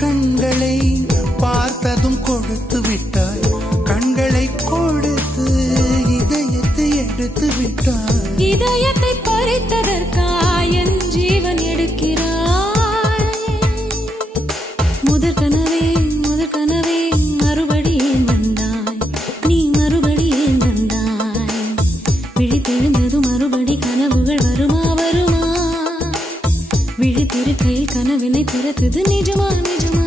கண்களை பார்த்ததும் கொடுத்து விட்டாய், கண்களை கொடுத்து இதயத்தை எடுத்து விட்டாய். இதயத்தை பறித்ததற்காய் என் ஜீவன் எடுக்கிறாய். முதற் கனவே மறுபடியும் தந்தாய், நீ மறுபடியும் தந்தாய். விழித்தெழுந்ததும் மறுபடி கனவுகள் வருமா வருமா? விழித்திருக்கையில் கனவினை பிறத்தது நிஜமா நிஜமா?